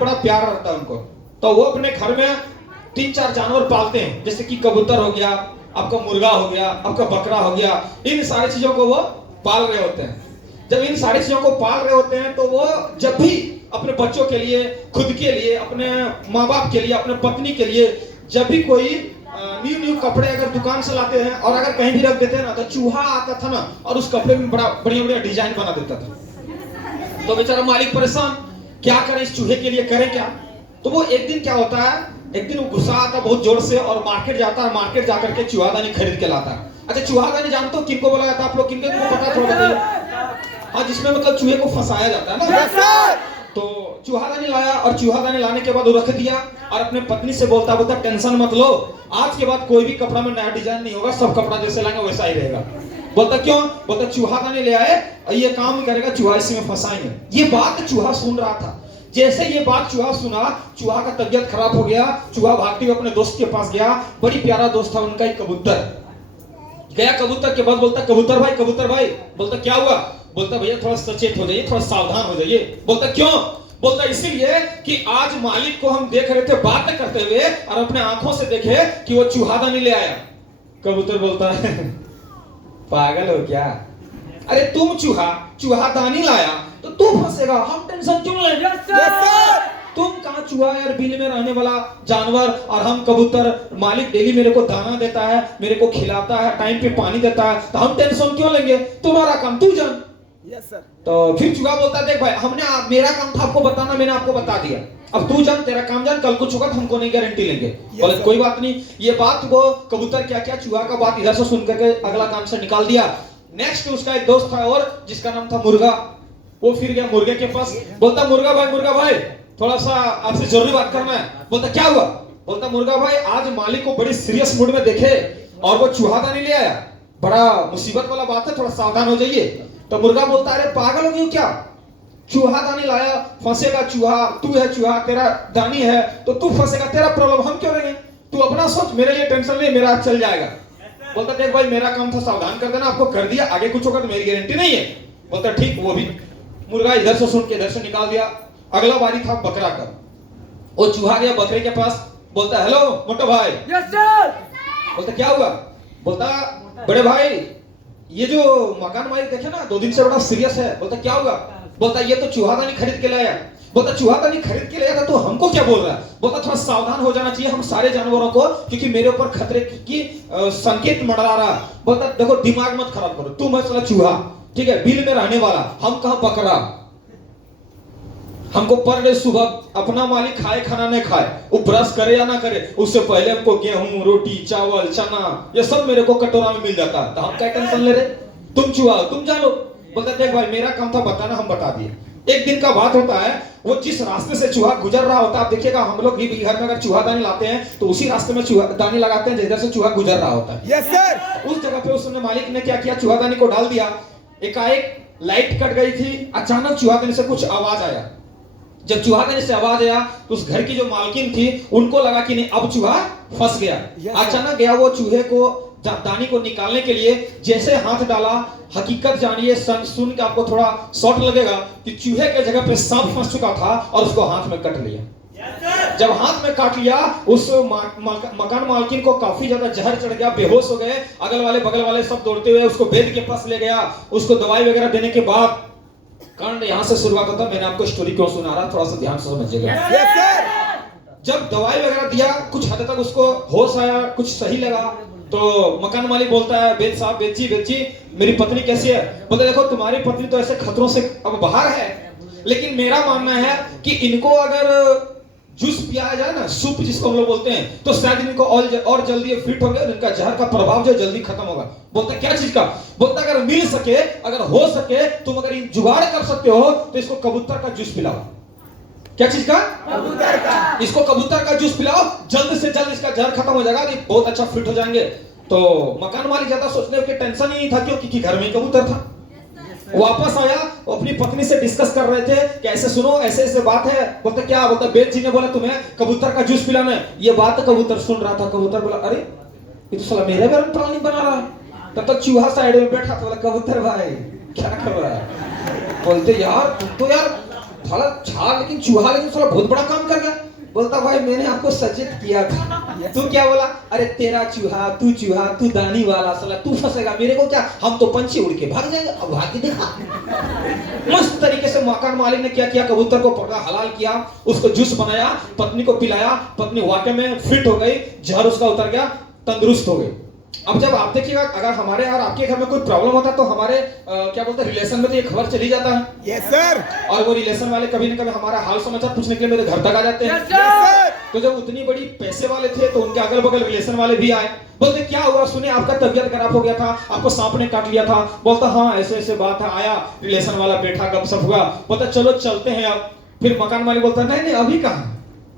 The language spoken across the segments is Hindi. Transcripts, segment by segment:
बड़ा प्यार रहता है उनको, तो वो अपने घर में 3-4 जानवर पालते हैं, जैसे कि कबूतर हो गया, आपका मुर्गा हो गया, आपका बकरा हो गया, इन सारी चीजों को वो पाल रहे होते हैं। जब इन सारी चीजों को पाल रहे होते हैं तो वो जब भी अपने बच्चों के लिए, खुद के लिए, अपने माँ बाप के लिए, अपने पत्नी के लिए जब भी कोई न्यू कपड़े अगर दुकान से लाते हैं और अगर कहीं भी रख देते हैं ना, तो चूहा आता था ना और उस कपड़े में बड़ा बढ़िया डिजाइन बना देता था। तो बेचारा मालिक परेशान, क्या करें इस चूहे के लिए, करें क्या। तो वो एक दिन क्या होता है, एक दिन वो गुस्सा आता बहुत जोर से और मार्केट जाता है, मार्केट जाकर के चूहादानी खरीद के लाता है। अच्छा, चूहादानी जानते हो किनको बोला जाता है आप लोग, किनको पता थोड़ा बताइए। हाँ, जिसमें मतलब चूहे को फंसाया जाता है ना। तो चूहादानी लाया और चूहादानी लाने के बाद वो रख दिया और अपने पत्नी से बोलता टेंशन मत लो, आज के बाद कोई भी कपड़ा में नया डिजाइन नहीं होगा, सब कपड़ा जैसे लाएंगे वैसा ही रहेगा। बोलता क्यों, बोलता चूहादानी ले आए, ये काम करेगा, चूहा इसी में फंसाएंगे। ये बात चूहा सुन रहा था। जैसे ये बात चूहा सुना, चूहा का तबीयत खराब हो गया। चूहा भागते हुए अपने दोस्त के पास गया, बड़ी प्यारा दोस्त था उनका, एक कबूतर गया। कबूतर के बाद बोलता कबूतर भाई। बोलता क्या हुआ, बोलता भैया थोड़ा सचेत हो जाइए, थोड़ा सावधान हो जाइए। बोलता क्यों, बोलता इसीलिए कि आज मालिक को हम देख रहे थे बात करते हुए और अपने आंखों से देखे कि वो चूहादानी ले आया। कबूतर बोलता है पागल हो क्या, अरे तुम चूहादानी लाया तो तू फंसेगा, हम टेंशन क्यों लें। तुम कहां चूहा यार, बिल में रहने वाला जानवर, और हम कबूतर, मालिक डेली मेरे को दाना देता है, मेरे को खिलाता है, टाइम पे पानी देता है, तो हम टेंशन क्यों लेंगे, तुम्हारा काम तू जान। Yes sir. तो फिर चूहा बोलता देख भाई, मेरा काम था आपको बताना, मैंने आपको बता दिया, अब तू जान, तेरा काम जान, कल कुछ होगा तो हमको नहीं गारंटी लेंगे। बोले कोई बात नहीं। ये बात वो कबूतर क्या चूहा का बात इधर से सुन करके अगला काम से निकाल दिया। नेक्स्ट उसका एक दोस्त था और जिसका नाम था मुर्गा। वो फिर गया मुर्गे के पास, बोलता मुर्गा भाई थोड़ा सा आपसे जरूरी बात करना है। बोलता क्या हुआ, बोलता मुर्गा भाई आज मालिक को बड़ी सीरियस मूड में देखे और वो चूहादानी ले आया, बड़ा मुसीबत वाला बात है, थोड़ा सावधान हो जाइए। तो मुर्गा बोलता अरे पागल हो गई क्या, चूहादानी लाया, फंसेगा चूहा, तू है चूहा, तेरा दानी है तो तू फंसेगा, तेरा प्रॉब्लम हम क्यों रहेंगे, तू अपना सोच, मेरे लिए टेंशन नहीं, मेरा चल जाएगा। बोलता देख भाई मेरा काम था सावधान कर देना, आपको कर दिया, आगे कुछ होगा तो मेरी गारंटी नहीं है। बोलता ठीक। वो भी मुर्गा इधर से सुन के इधर से निकाल दिया। अगला बारी था बकरा का। वो चूहा गया बकरे के पास, बोलता हेलो मोटा भाई। Yes sir. बोलता क्या हुआ, बोलता बड़े भाई ये जो मकान मालिक देखे ना 2 दिन से बड़ा सीरियस है। बोलता क्या हुआ, बोलता ये तो चूहादानी खरीद के लाया। बोलता चूहादानी खरीद के लाया था तो हमको क्या बोल रहा है। बोलता थोड़ा सावधान हो जाना चाहिए हम सारे जानवरों को, क्योंकि मेरे ऊपर खतरे की संकेत मंडरा रहा। बोलता देखो दिमाग मत खराब करो, तू मसला चूहा ठीक है, बिल में रहने वाला, हम कहां बकरा। हमको पर डे सुबह अपना मालिक खाए खाना नहीं खाए, वो ब्रश करे या ना करे, उससे पहले हमको गेहूं, रोटी, चावल, चना ये सब मेरे को कटोरा में मिल जाता है, तो हम क्या टेंशन ले रहे, तुम चूहा तुम जानो। बोलता देख भाई मेरा काम था बताना, हम बता दिए। एक दिन का बात होता है, वो जिस रास्ते से चूहा गुजर रहा होता है, आप देखिएगा हम लोग भी घर में अगर चूहादानी लाते हैं तो उसी रास्ते में चूहादानी लगाते हैं जिधर से चूहा गुजर रहा होता है। Yes sir. उस जगह पे उसने मालिक ने क्या किया, चूहादानी को डाल दिया। एकाएक लाइट कट गई थी, अचानक चूहादानी से कुछ आवाज आया। जब चूहादानी से आवाज आया तो उस घर की जो मालकिन थी उनको लगा कि नहीं अब चूहा फंस गया। अचानक गया वो चूहे को दानी को निकालने के लिए, जैसे हाथ डाला, हकीकत जानिए सुन के आपको थोड़ा शॉक लगेगा कि चूहे के जगह पे सांप फंस चुका था और उसको हाथ में कट लिया। जब हाथ में काट लिया उस मकान मालकिन को काफी ज्यादा जहर चढ़ गया, बेहोश हो गए। अगल वाले बगल वाले सब दौड़ते हुए उसको वैद्य के पास ले गया। उसको दवाई वगैरह देने के बाद कांड यहाँ से शुरुआत होता है। मैंने आपको स्टोरी क्यों सुना रहा, थोड़ा सा ध्यान से समझिएगा। जब दवाई वगैरह दिया, कुछ हद तक उसको होश आया, कुछ सही लगा, तो मकान मालिक बोलता है बेद साहब, बेद जी मेरी पत्नी कैसी है। बोलते देखो तुम्हारी पत्नी तो ऐसे खतरों से अब बाहर है, लेकिन मेरा मानना है कि इनको अगर जूस पिया जाए ना, सूप जिसको हम लोग बोलते हैं, तो शायद इनको और जल्दी फिट हो गया, इनका जहर का प्रभाव जो जल्दी खत्म होगा। बोलता क्या चीज का, बोलता अगर मिल सके, अगर हो सके, तुम अगर जुगाड़ कर सकते हो तो इसको कबूतर का जूस पिलाओ। क्या चीज का, कबूतर का। इसको कबूतर का जूस पिलाओ, जल्द से जल्द इसका जहर खत्म हो जाएगा, ये बहुत अच्छा फिट हो जाएंगे। तो मकान मालिक ज्यादा सोचने की टेंशन ही नहीं था, क्योंकि घर में कबूतर था। वापस आया, वो अपनी पत्नी से डिस्कस कर रहे थे कि ऐसे सुनो, ऐसे ऐसे बात है। बोलता क्या, बोलता बेद जी ने बोला तुम्हें कबूतर का जूस पिलाना है। ये बात कबूतर सुन रहा था। कबूतर बोला अरे ये तो साला मेरे बारे में प्लानिंग बना रहा है। तब तक चूहा साइड में बैठा था। बोला कबूतर भाई क्या खबर है। बोलते यार तुम तो यार थोड़ा था लेकिन चूहा लेकिन थोड़ा बहुत बड़ा काम कर गया। बोलता भाई मैंने आपको सचेत किया था। तू क्या बोला? अरे तेरा चूहा, तू दानी वाला साला, तू फंसेगा, मेरे को क्या, हम तो पंछी उड़ के भाग जाएंगे। अब भाग के देखा मस्त तरीके से मकान मालिक ने क्या किया, कबूतर को पकड़ा, हलाल किया, उसको जूस बनाया, पत्नी को पिलाया, पत्नी वाकई में फिट हो गई, जहर उसका उतर गया, तंदुरुस्त हो गई। अब जब आप देखिएगा अगर हमारे और आपके घर में कोई प्रॉब्लम होता है तो हमारे क्या बोलते हैं रिलेशन में तो ये खबर चली जाता है। Yes sir. और वो रिलेशन वाले कभी न कभी हमारा हाल समाचार पूछने के लिए मेरे घर तक आ जाते हैं। Yes sir. तो जब उतनी बड़ी पैसे वाले थे तो उनके अगल बगल रिलेशन वाले भी आए, बोलते क्या हुआ, सुने आपका तबीयत खराब हो गया था, आपको सांप ने काट लिया था। बोलता हाँ ऐसे ऐसे बात है। आया रिलेशन वाला, बैठा, गपशप हुआ, बोलता चलो चलते हैं अब। फिर मकान मालिक बोलता नहीं नहीं अभी कहाँ,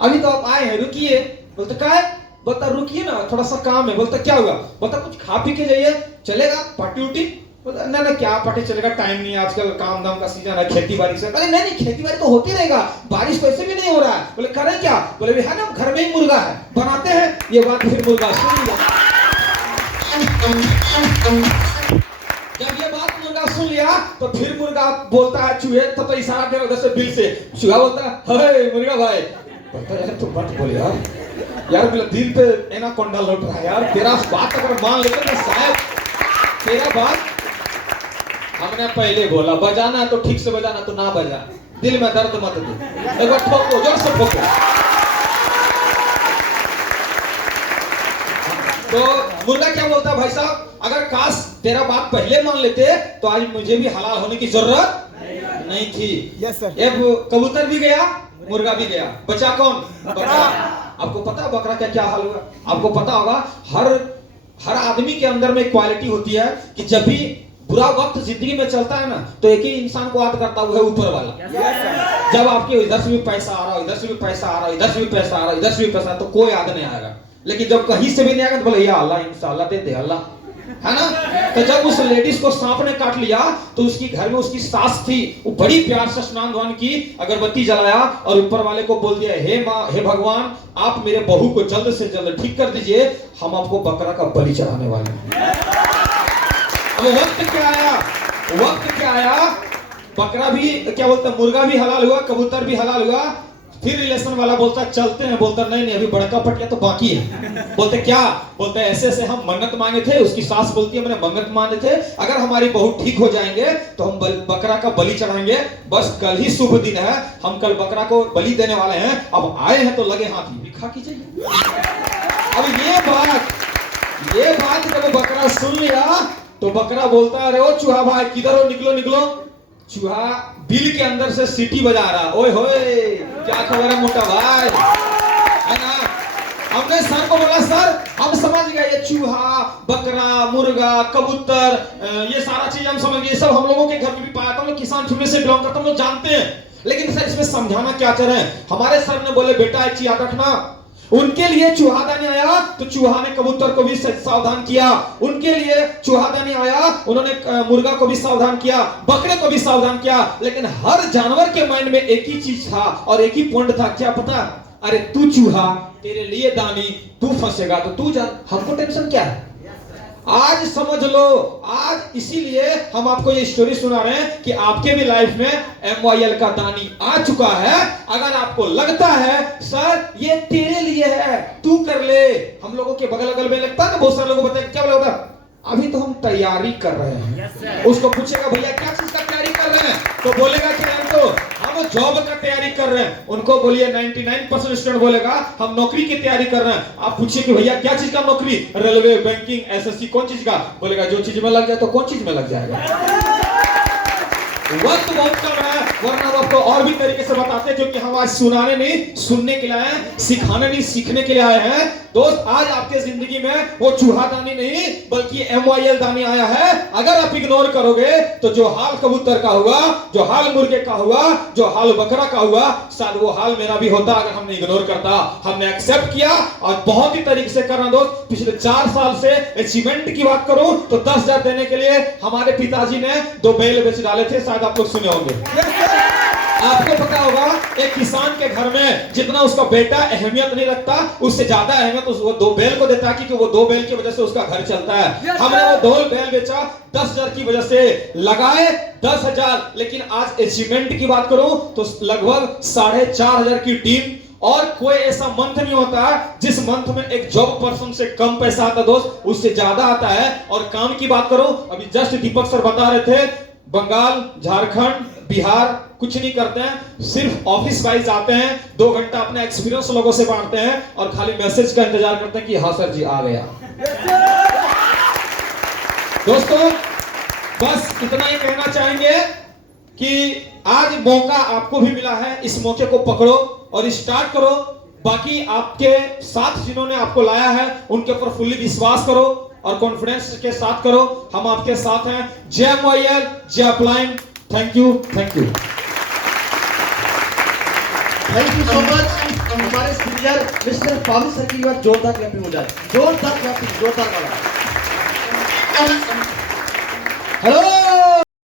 अभी तो आप आए हैं, रुकिए। बोलते क्या है? बोलता रुकिए ना थोड़ा सा काम है। बोलता क्या हुआ? बोलता कुछ खा पी के जाइए, चलेगा पार्टी उटी? बोलता ना ना क्या पार्टी चलेगा, टाइम नहीं है आजकल, काम दाम का सीजन है, खेती बाड़ी से। अरे नहीं नहीं खेती बाड़ी तो होती रहेगा, बारिश तो ऐसे भी नहीं हो रहा है। बोले करें क्या? बोले है ना घर में ही मुर्गा है, बनाते हैं। ये बात फिर मुर्गा सुन लिया। जब ये बात मुर्गा सुन लिया तो फिर मुर्गा बोलता है चूहे, तो इशारा कर उधर से बिल से। चूहा बोलता है मुर्गा भाई। बोलता यार तुम मत बोले यार मेरा दिल पे एनाकोंडा लौट रहा है यार, तेरा बात अगर मान लेते ना शायद, तेरा बात हमने पहले बोला बजाना है तो ठीक से बजाना, तो ना बजा, दिल में दर्द मत दे, एक बार ठोको, जोर से ठोको। तो मुर्गा क्या बोलता है भाई साहब, अगर काश तेरा बात पहले मान लेते तो आज मुझे भी हलाल होने की जरूरत नहीं थी। Yes sir. अब कबूतर भी गया, मुर्गा भी गया, बचा कौन? बकरा। आपको पता है बकरा का क्या हाल हुआ? आपको पता होगा हर आदमी के अंदर में एक क्वालिटी होती है कि जब भी बुरा वक्त जिंदगी में चलता है ना तो एक ही इंसान को याद करता हुआ है, ऊपर वाला। जब आपके इधर से भी पैसा आ रहा है, इधर से भी पैसा आ रहा है, इधर से भी पैसा आ रहा है, इधर से भी पैसा, तो कोई याद नहीं आएगा। लेकिन जब कहीं से भी नहीं आएगा तो बोले या अल्लाह इंशाल्लाह दे दे अल्लाह, है ना। तो जब उस लेडीज को सांप ने काट लिया तो उसकी घर में उसकी सास थी, वो बड़ी प्यार से स्नान ध्यान की, अगरबत्ती जलाया और ऊपर वाले को बोल दिया हे माँ, हे भगवान, आप मेरे बहू को जल्द से जल्द ठीक कर दीजिए, हम आपको बकरा का बलि चढ़ाने वाले हैं। अब वक्त क्या आया, बकरा भी क्या बोलते हैं, मुर्गा भी हलाल हुआ, कबूतर भी हलाल हुआ। फिर रिलेशन वाला बोलता चलते हैं, बोलता नहीं नहीं अभी बड़का पटिया तो बाकी है। बोलते क्या? बोलते ऐसे ऐसे हम मन्नत मांगे थे, उसकी सास बोलती है मैंने मन्नत मांगे थे, अगर हमारी बहू ठीक हो जाएंगे तो हम बकरा का बलि चढ़ाएंगे, बस कल ही शुभ दिन है, हम कल बकरा को बलि देने वाले हैं, अब आए हैं तो लगे हाथ भी खा कीजिए। अब ये बात जब बकरा सुन लिया तो बकरा बोलता है अरे ओ चूहा भाई किधर हो, निकलो निकलो। चूहा बिल के अंदर से सीटी बजा रहा, ओए होए क्या खबर है मोटा भाई, है ना। हमने सर को बोला सर हम समझ गए, ये चूहा, बकरा, मुर्गा, कबूतर, ये सारा चीज हम समझ गए, सब हम लोगों के घर में भी पाया था, हम लोग किसान फैमिली से बिलोंग करते, हम लोग जानते हैं। लेकिन सर इसमें समझाना क्या चाह रहे हैं? हमारे सर ने बोले बेटा एक चीज याद रखना, उनके लिए चूहादानी आया तो चूहा ने कबूतर को भी सावधान किया, उनके लिए चूहादानी आया, उन्होंने मुर्गा को भी सावधान किया, बकरे को भी सावधान किया। लेकिन हर जानवर के माइंड में एक ही चीज था और एक ही पॉइंट था, क्या पता? अरे तू चूहा, तेरे लिए दानी, तू फंसेगा तो तू जान, हमको टेंशन क्या है? आज समझ लो, आज इसीलिए हम आपको ये स्टोरी सुना रहे हैं कि आपके भी लाइफ में MYL का दानी आ चुका है। अगर आपको लगता है सर ये तेरे लिए है, तू कर ले। हम लोगों के बगल अगल में लगता है ना, बहुत सारे लोगों को बताया क्या बोला होता, अभी तो हम तैयारी कर रहे हैं। उसको पूछेगा भैया क्या चीज का तैयारी कर रहे हैं, तो बोलेगा कि हम तो हम जॉब का तैयारी कर रहे हैं। उनको बोलिए 99% स्टूडेंट बोलेगा हम नौकरी की तैयारी कर रहे हैं। आप पूछिए कि भैया क्या चीज का नौकरी, रेलवे, बैंकिंग, SSC, कौन चीज का? बोलेगा जो चीज में लग जाए तो कौन चीज में लग जाएगा। वक्त बहुत कम है, वरना हम आपको और भी तरीके से बताते हैं, क्योंकि हम आज सुनाने नहीं सुनने के लिए आए हैं, सिखाने नहीं सीखने के लिए आए हैं। दोस्त आज आपके जिंदगी में वो चूहा दानी नहीं बल्कि MYL दानी आया है। अगर आप इग्नोर करोगे तो जो हाल कबूतर का हुआ, जो हाल मुर्गे का हुआ, जो हाल बकरा का हुआ, शायद वो हाल मेरा भी होता अगर हमने इग्नोर करता। हमने एक्सेप्ट किया और बहुत ही तरीके से करना। दोस्त पिछले 4 साल से अचीवमेंट की बात करूं तो 10,000 देने के लिए हमारे पिताजी ने 2 बैल बेच डाले थे, शायद आप लोग सुने होंगे। आपको पता होगा एक किसान के घर में जितना उसका बेटा अहमियत नहीं रखता, उससे ज्यादा अहमियत वो 2 बैल को देता है, क्योंकि वो 2 बैल की वजह से उसका घर चलता है। हमने वो 2 बैल बेचा 10,000 की वजह से, लगाए 10,000, लेकिन आज अचीवमेंट की बात करूं तो लगभग 4,500 की टीम। और कोई ऐसा मंथ नहीं होता जिस मंथ में एक जॉब पर्सन से कम पैसा आता दोस्त, उससे ज्यादा आता है। और काम की बात करूं, अभी जस्ट दीपक सर बता रहे थे, बंगाल, झारखंड, बिहार कुछ नहीं करते हैं, सिर्फ ऑफिस वाइज आते हैं, 2 घंटा अपना एक्सपीरियंस लोगों से बांटते हैं और खाली मैसेज का इंतजार करते हैं कि हाँ सर जी आ गया। दोस्तों बस इतना ही कहना चाहेंगे कि आज मौका आपको भी मिला है, इस मौके को पकड़ो और स्टार्ट करो। बाकी आपके साथ जिन्होंने आपको लाया है उनके ऊपर फुल्ली विश्वास करो और कॉन्फिडेंस के साथ करो। हम आपके साथ हैं। जय मोयल, जय upline. Thank you, thank you, thank you so much. हमारे सीनियर मिस्टर पावी सर की बात जोरदार क्लैपिंग हो जाए, जोरदार क्लैपिंग, जोरदार वाला। हेलो